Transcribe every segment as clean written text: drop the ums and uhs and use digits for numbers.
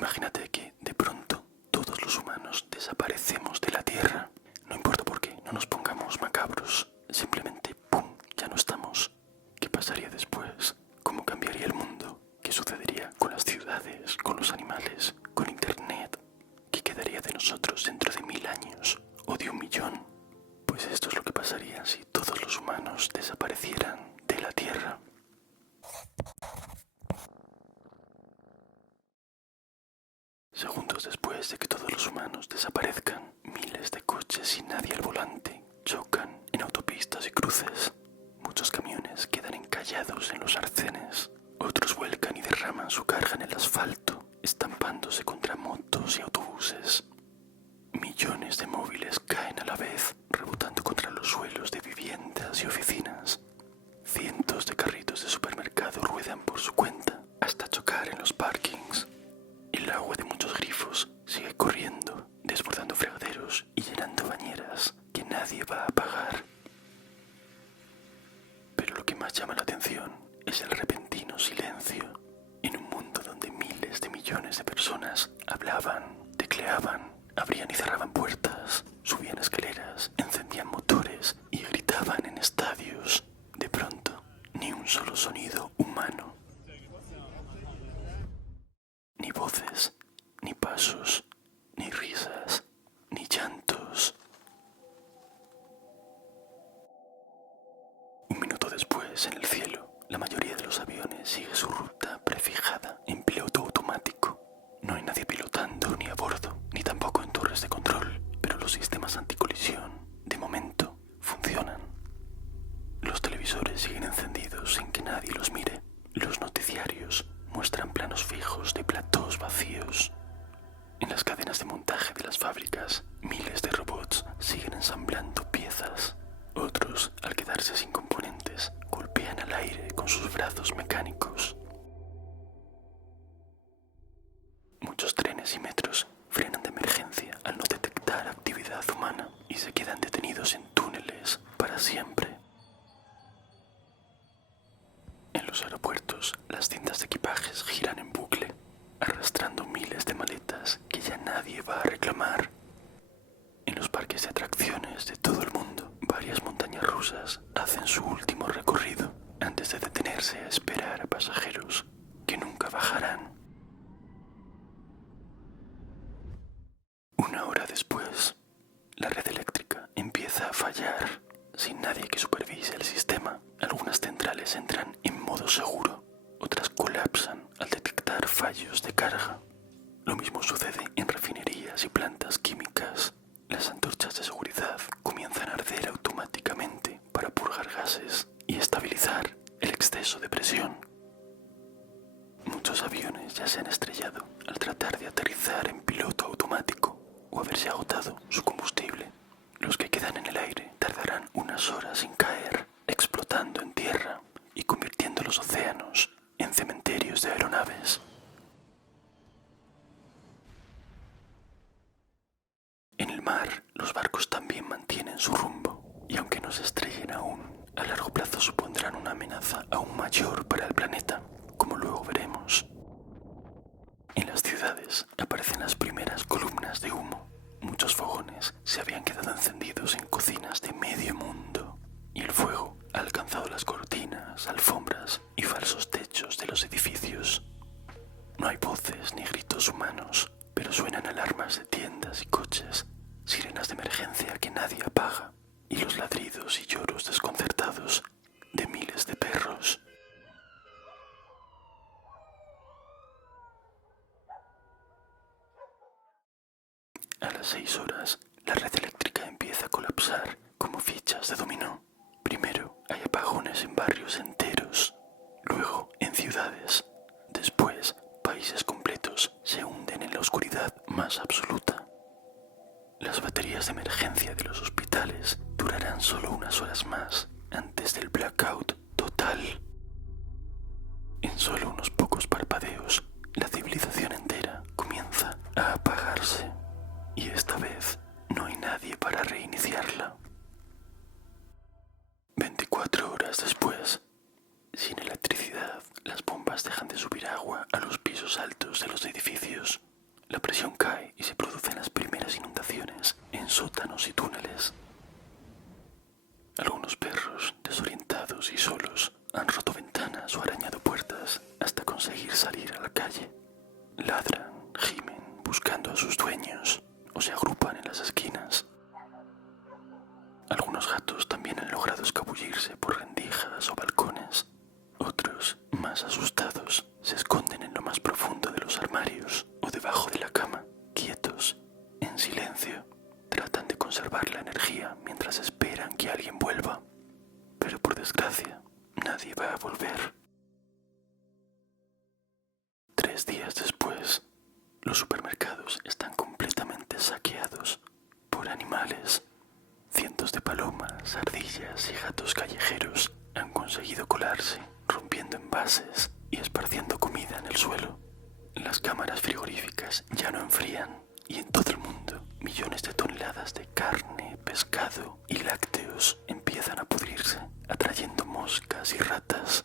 Imagínate que, de pronto, todos los humanos desaparecemos de la Tierra. No importa por qué, no nos pongamos macabros. Simplemente, ¡pum!, ya no estamos. ¿Qué pasaría después? ¿Cómo cambiaría el mundo? ¿Qué sucedería con las ciudades, con los animales, con Internet? ¿Qué quedaría de nosotros dentro de 1000 años o de 1.000.000? Pues esto es lo que pasaría si todos los humanos desaparecieran de la Tierra. Segundos después de que todos los humanos desaparezcan, miles de coches sin nadie al volante chocan en autopistas y cruces. Muchos camiones quedan encallados en los arcenes. Otros vuelcan y derraman su carga en el asfalto, estampándose contra motos y autobuses. Millones de móviles caen a la vez, rebotando contra los suelos de viviendas y oficinas. Cientos de carritos de supermercado ruedan por su cuenta hasta chocar en los parkings. El agua de muchos grifos sigue corriendo, desbordando fregaderos y llenando bañeras que nadie va a pagar. Pero lo que más llama la atención es el repentino silencio en un mundo donde miles de millones de personas hablaban, tecleaban, abrían y cerraban puertas, subían escaleras, encendían motores y gritaban en estadios. De pronto, ni un solo sonido humano. Ni voces, ni pasos, ni risas, ni llantos. Un minuto después, en el cielo, la mayoría de los aviones sigue su ruta prefijada en piloto automático. No hay nadie pilotando ni a bordo, ni tampoco en torres de control, pero los sistemas anticolisión, de momento, funcionan. Los televisores siguen encendidos sin que nadie los mire. Los noticiarios muestran planos fijos de platós vacíos. En las cadenas de montaje de las fábricas, miles de robots siguen ensamblando piezas. Otros, al quedarse sin componentes, golpean al aire con sus brazos mecánicos. Muchos trenes y metros frenan de emergencia al no detectar actividad humana y se quedan detenidos en túneles para siempre. En los aeropuertos, las tiendas de equipajes giran en bucle, arrastrando miles de maletas que ya nadie va a reclamar. En los parques de atracciones de todo el mundo, varias montañas rusas hacen su último recorrido antes de detenerse a esperar a pasajeros que nunca bajarán. Una hora después, la red eléctrica empieza a fallar. Sin nadie que supervise el sistema, algunas centrales entran en modo seguro, otras colapsan al detectar fallos de carga. Lo mismo sucede en refinerías y plantas químicas. Las antorchas de seguridad comienzan a arder automáticamente para purgar gases y estabilizar el exceso de presión. Muchos aviones ya se han estrellado al tratar de aterrizar en piloto automático o haberse agotado su combustible. Los que quedan en el aire tardarán unas horas en caer, explotando en tierra y convirtiendo los océanos en cementerios de aeronaves. En el mar, los barcos también mantienen su rumbo, y aunque no se estrellen aún, a largo plazo supondrán una amenaza aún mayor para el planeta, como luego veremos. En las ciudades aparecen las primeras columnas de humo. Muchos fogones se habían quedado encendidos en cocinas de medio mundo, y el fuego ha alcanzado las cortinas, alfombras y falsos techos de los edificios. No hay voces ni gritos humanos, pero suenan alarmas de tiendas y coches, sirenas de emergencia que nadie apaga, y los ladridos y lloros desconcertados de miles de perros. A las 6 horas, la red eléctrica empieza a colapsar como fichas de dominó. Primero hay apagones en barrios enteros, luego en ciudades. Después, países completos se hunden en la oscuridad más absoluta. Las baterías de emergencia de los hospitales durarán solo unas horas más antes del blackout total. En solo unos pocos parpadeos, la civilización entera comienza a apagarse. Y esta vez no hay nadie para reiniciarla. 24 horas después, sin electricidad, las bombas dejan de subir agua a los pisos altos de los edificios ladran, gimen, buscando a sus dueños o se agrupan en las esquinas. Algunos gatos también han logrado escabullirse por rendijas o balcones. Otros, más asustados, se esconden en lo más profundo de los armarios o debajo de la cama, quietos, en silencio. Tratan de conservar la energía mientras esperan que alguien vuelva. Pero por desgracia, nadie va a volver. 3 días después, los supermercados están completamente saqueados por animales. Cientos de palomas, ardillas y gatos callejeros han conseguido colarse, rompiendo envases y esparciendo comida en el suelo. Las cámaras frigoríficas ya no enfrían y en todo el mundo millones de toneladas de carne, pescado y lácteos empiezan a pudrirse, atrayendo moscas y ratas.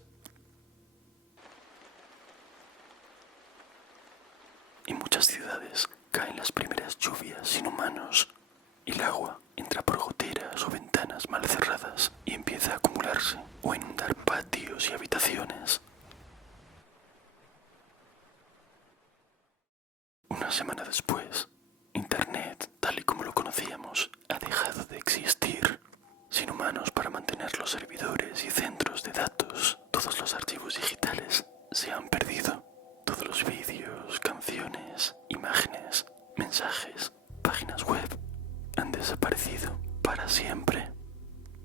En muchas ciudades caen las primeras lluvias sin humanos. El agua entra por goteras o ventanas mal cerradas y empieza a acumularse o a inundar patios y habitaciones. Una semana después, Internet, tal y como lo conocíamos, ha dejado de existir. Sin humanos para mantener los servidores y centros de datos, todos los archivos digitales se han perdido. Todos los vídeos, canciones, imágenes, mensajes, páginas web han desaparecido para siempre.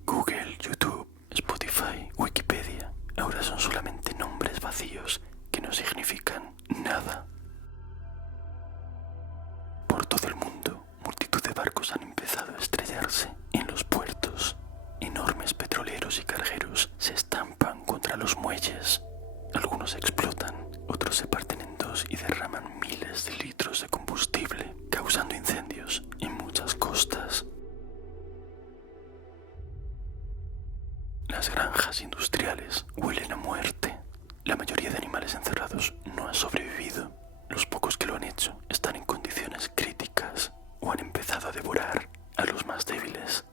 Google, YouTube, Spotify, Wikipedia ahora son solamente nombres vacíos que no significan nada. Por todo el mundo, multitud de barcos han empezado a estrellarse en los puertos. Enormes petroleros y cargueros se estampan contra los muelles. Algunos explotan, otros se parten en dos y derraman miles de litros de combustible, causando incendios en muchas costas. Las granjas industriales huelen a muerte. La mayoría de animales encerrados no ha sobrevivido. Los pocos que lo han hecho están en condiciones críticas o han empezado a devorar a los más débiles.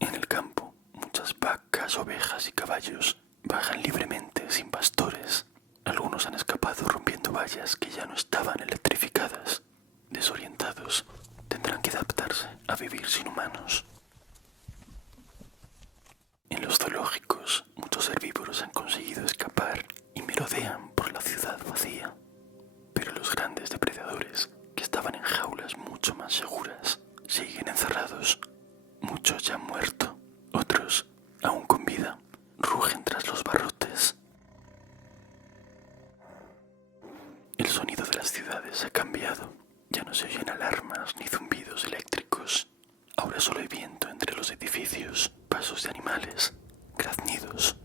En el campo, muchas vacas, ovejas y caballos bajan libremente sin pastores. Algunos han escapado rompiendo vallas que ya no estaban electrificadas. Desorientados, tendrán que adaptarse a vivir sin humanos. En los zoológicos, muchos herbívoros han conseguido escapar y merodean por la ciudad vacía. Pero los grandes depredadores, que estaban en jaulas mucho más seguras, siguen encerrados. Muchos ya han muerto, otros, aún con vida, rugen tras los barrotes. El sonido de las ciudades ha cambiado. Ya no se oyen alarmas ni zumbidos eléctricos. Ahora solo hay viento entre los edificios, pasos de animales, graznidos.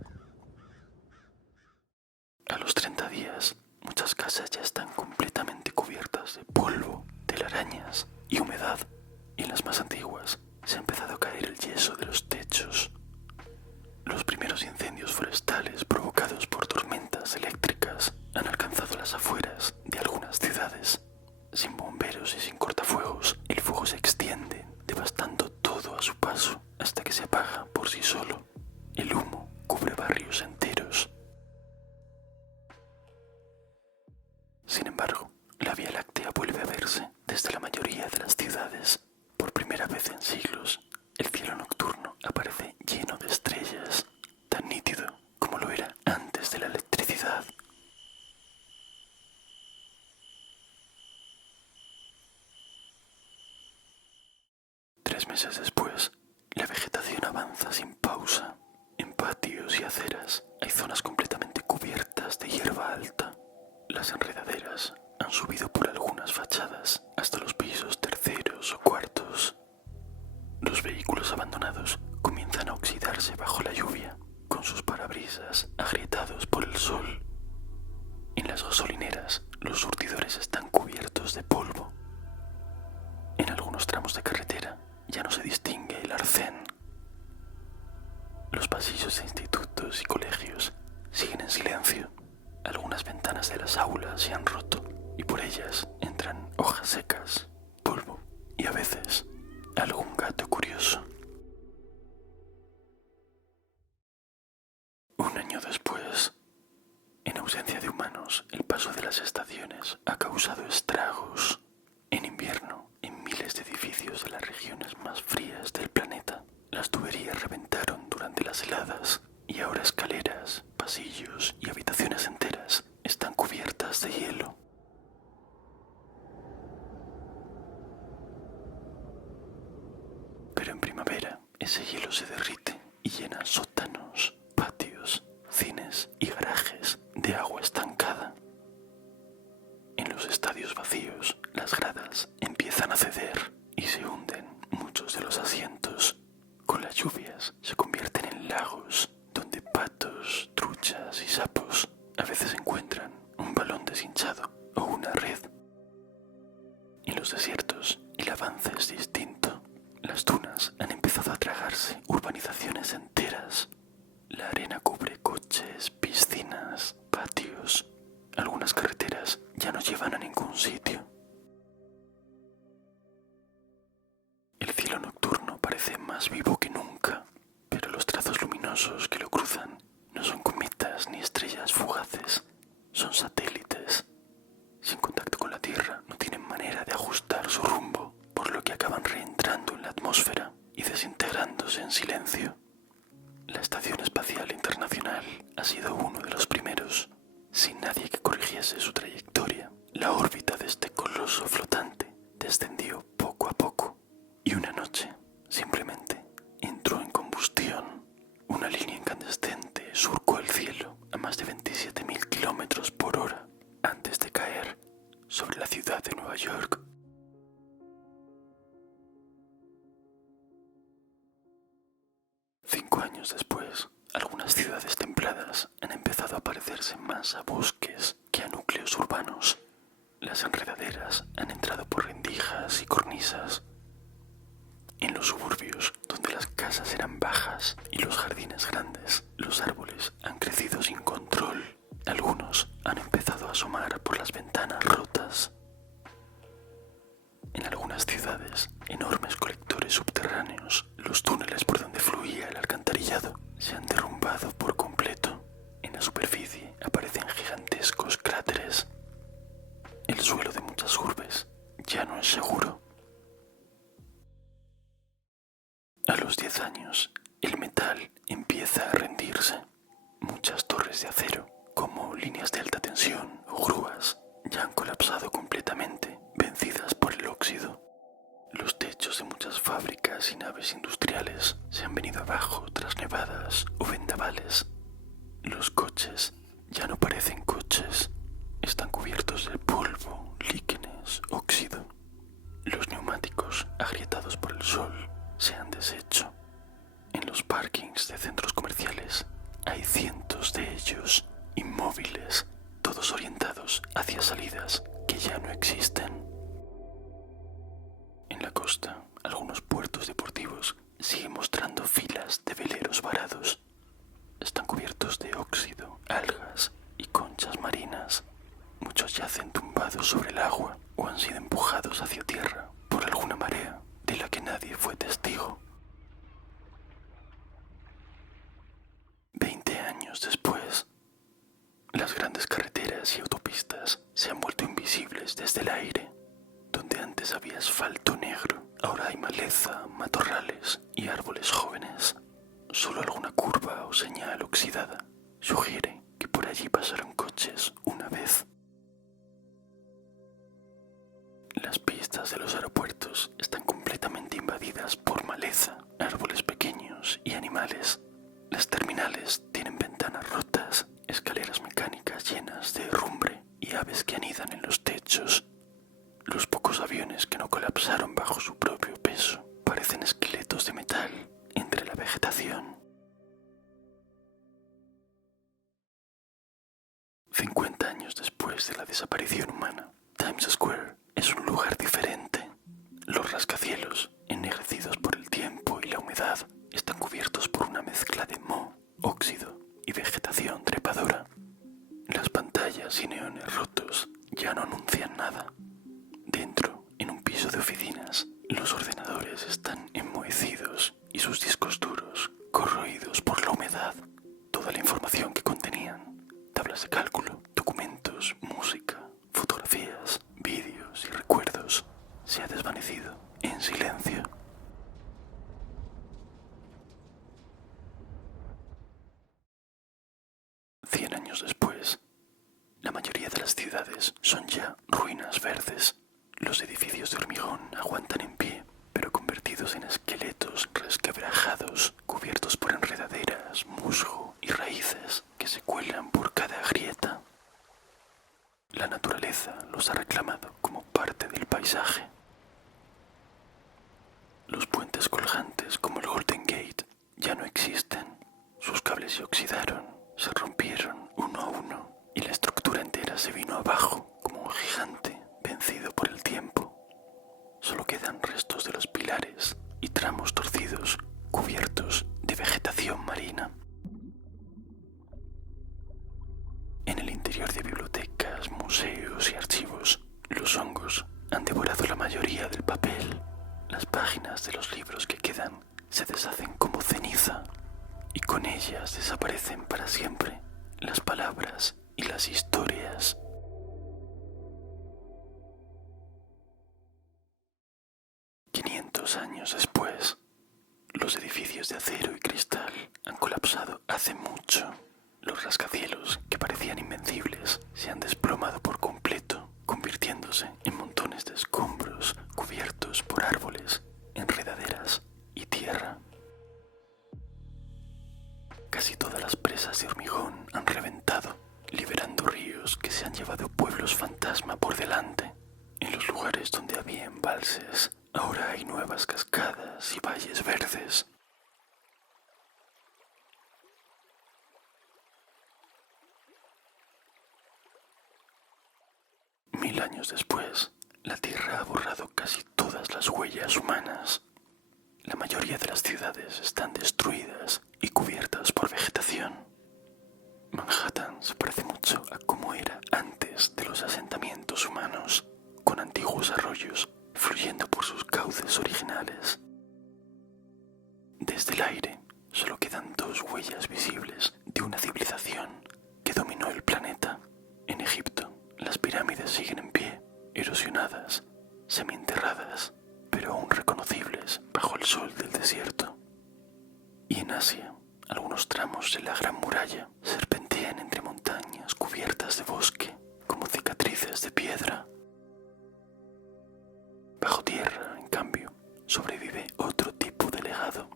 A los 30 días, muchas casas ya están completamente cubiertas de polvo, telarañas y humedad. Y en las más antiguas se ha empezado a caer el yeso de los techos. Los primeros incendios forestales provocados por tormentas eléctricas han alcanzado las afueras de algunas ciudades. Sin bomberos y sin cortafuegos, el fuego se extiende, devastando todo a su paso hasta que se apaga por sí solo. El humo cubre barrios enteros. Sin embargo, la Vía Láctea vuelve a verse desde la mayoría de las ciudades. Por primera vez en siglos, el cielo nocturno aparece lleno de estrellas, tan nítido como lo era antes de la electricidad. Tres meses después, la vegetación avanza sin pausa. En patios y aceras hay zonas completamente cubiertas de hierba alta. Las enredaderas han subido por algunas fachadas hasta los pisos terceros o cuartos. Los vehículos abandonados comienzan a oxidarse bajo la lluvia, con sus parabrisas agrietados por el sol. En las gasolineras, los surtidores están cubiertos de polvo. En algunos tramos de carretera ya no se distingue el arcén. Los pasillos de institutos y colegios siguen en silencio. Algunas ventanas de las aulas se han roto y por ellas entran hojas secas, polvo y a veces algún gato curioso. Un año después, en ausencia de humanos, humanos, el paso de las estaciones ha causado estragos. En invierno, en miles de edificios de las regiones más frías del planeta, las tuberías reventaron durante las heladas y ahora escaleras, pasillos y habitaciones enteras están cubiertas de hielo. Pero en primavera ese hielo se derrite y llena sótanos, patios, cines y garajes de agua estancada. En los estadios vacíos, las gradas empiezan a ceder y se hunden muchos de los asientos. Con las lluvias se convierten en lagos donde patos, truchas y sapos a veces encuentran un balón deshinchado o una red. En los desiertos el avance es distinto. Las dunas han empezado a tragarse urbanizaciones enteras. La arena cubre coches, piscinas, patios. Algunas carreteras ya no llevan a ningún sitio. El cielo nocturno parece más vivo que nunca, pero los trazos luminosos que lo cruzan no son cometas ni estrellas fugaces, son satélites. Sin contacto con la Tierra no tienen manera de ajustar su rumbo, por lo que acaban reentrando en la atmósfera y desintegrándose en silencio. La Estación Espacial Internacional ha sido uno de los primeros. Sin nadie que corrigiese su trayectoria, la órbita de este coloso flotante descendió poco a poco y una noche simplemente entró en combustión. Una línea incandescente surcó el cielo a más de 27.000 kilómetros por hora antes de caer sobre la ciudad de Nueva York. Cinco años después, algunas ciudades templadas han empezado a parecerse más a bosques que a núcleos urbanos. Las enredaderas han entrado por rendijas y cornisas. En los suburbios, donde las casas eran bajas y los jardines grandes, los árboles han crecido sin control. Algunos han empezado a asomar por las ventanas rotas. En algunas ciudades, enormes colectores subterráneos, los túneles por donde fluía el alcantarillado, se han derrumbado por completo. En la superficie aparecen gigantescos cráteres. El suelo de muchas urbes ya no es seguro. A los 10 años, el metal empieza a rendirse. Muchas torres de acero, como líneas de alta tensión o grúas, ya han colapsado completamente, vencidas por el óxido. Los techos de muchas fábricas y naves industriales se han venido abajo tras nevadas o vendavales. Los coches ya no parecen coches, están cubiertos de polvo, líquenes, óxido. Los neumáticos, agrietados por el sol, se han deshecho. En los parkings de centros comerciales hay cientos de ellos, inmóviles, todos orientados hacia salidas que ya no existen. En la costa, algunos puertos deportivos siguen mostrando filas de veleros varados. Están cubiertos de óxido, algas y conchas marinas. Muchos yacen tumbados sobre el agua o han sido empujados hacia tierra por alguna marea de la que nadie fue testigo. 20 años después, las grandes carreteras y autopistas se han vuelto invisibles desde el aire. Donde antes había asfalto negro, ahora hay maleza, matorrales y árboles jóvenes. Solo alguna curva o señal oxidada sugiere que por allí pasaron coches una vez. Las pistas de los aeropuertos están completamente invadidas por maleza, árboles pequeños y animales. Las terminales tienen ventanas rotas, escaleras mecánicas llenas de herrumbre y aves que anidan en los techos. Los pocos aviones que no colapsaron bajo su propio peso parecen esqueletos de metal entre la vegetación. 50 años después de la desaparición humana, Times Square es un lugar diferente. Los rascacielos, ennegrecidos por el tiempo y la humedad, están cubiertos por una mezcla de moho, óxido y vegetación trepadora. Las pantallas y neones rotos ya no anuncian nada. Dentro, en un piso de oficinas, los ordenadores están enmohecidos y sus discos duros corroídos por la humedad. Toda la información que contenían, tablas de cálculo, documentos libros, música, fotografías, vídeos y recuerdos se ha desvanecido en silencio. Cien años después, la mayoría de las ciudades son ya ruinas verdes. Los edificios de hormigón aguantan en pie, pero convertidos en esqueletos resquebrajados, cubiertos por enredaderas, musgo y raíces que se cuelan por cada grieta. La naturaleza los ha reclamado como parte del paisaje. Los puentes colgantes como el Golden Gate ya no existen. Sus cables se oxidaron, se rompieron uno a uno y la estructura entera se vino abajo como un gigante vencido por el tiempo. Solo quedan restos de los pilares y tramos torcidos cubiertos de vegetación marina. En el interior de bibliotecas, museos y archivos, los hongos han devorado la mayoría del papel. Las páginas de los libros que quedan se deshacen como ceniza y con ellas desaparecen para siempre las palabras y las historias. Años después, los edificios de acero y cristal han colapsado hace mucho. Los rascacielos, que parecían invencibles, se han desplomado por completo, convirtiéndose en montones de escombros cubiertos por árboles, enredaderas y tierra. Casi todas las presas de hormigón han reventado, liberando ríos que se han llevado pueblos fantasma por delante. En los lugares donde había embalses, ahora hay nuevas cascadas y valles verdes. Mil años después, la Tierra ha borrado casi todas las huellas humanas. La mayoría de las ciudades están destruidas y cubiertas por vegetación. Manhattan se parece mucho a cómo era antes de los asentamientos humanos, con antiguos arroyos fluyendo por sus cauces originales. Desde el aire solo quedan dos huellas visibles de una civilización que dominó el planeta. En Egipto, las pirámides siguen en pie, erosionadas, semienterradas, pero aún reconocibles bajo el sol del desierto. Y en Asia, algunos tramos de la Gran Muralla serpentean entre montañas cubiertas de bosque como cicatrices de piedra. Bajo tierra, en cambio, sobrevive otro tipo de legado.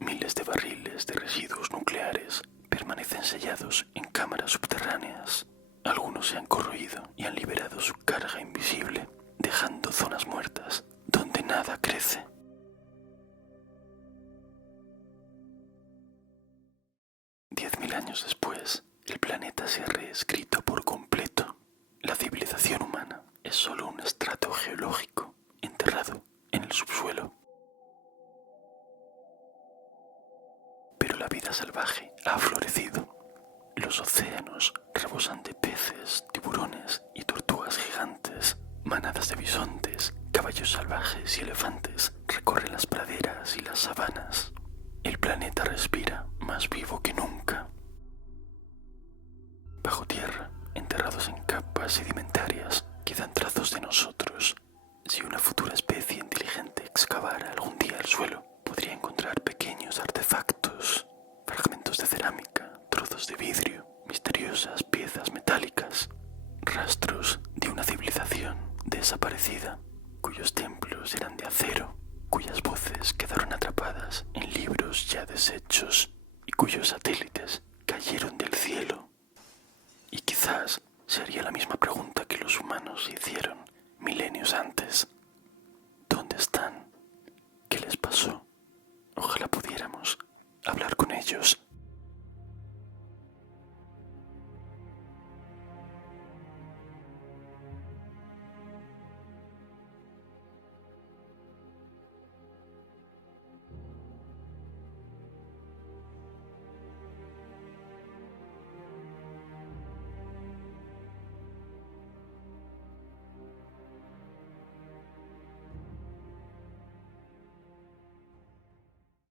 Miles de barriles de residuos nucleares permanecen sellados en cámaras subterráneas. Algunos se han corroído y han liberado su carga invisible, dejando zonas muertas donde nada crece. Años después, el planeta se ha reescrito por completo. La civilización humana es solo un estrato geológico enterrado en el subsuelo. Pero la vida salvaje ha florecido. Los océanos rebosan de peces, tiburones y tortugas gigantes. Manadas de bisontes, caballos salvajes y elefantes recorren las praderas y las sabanas. El planeta respira más vivo que nunca. Bajo tierra, enterrados en capas sedimentarias, quedan trazos de nosotros. Si una futura especie inteligente excavara algún día el suelo, podría encontrar pequeños artefactos, fragmentos de cerámica, trozos de vidrio, misteriosas piezas metálicas, rastros de una civilización desaparecida, cuyos templos eran de acero, cuyas voces quedaron atrapadas en libros ya deshechos y cuyos satélites cayeron del cielo. Y quizás se haría la misma pregunta que los humanos hicieron milenios antes. ¿Dónde están? ¿Qué les pasó? Ojalá pudiéramos hablar con ellos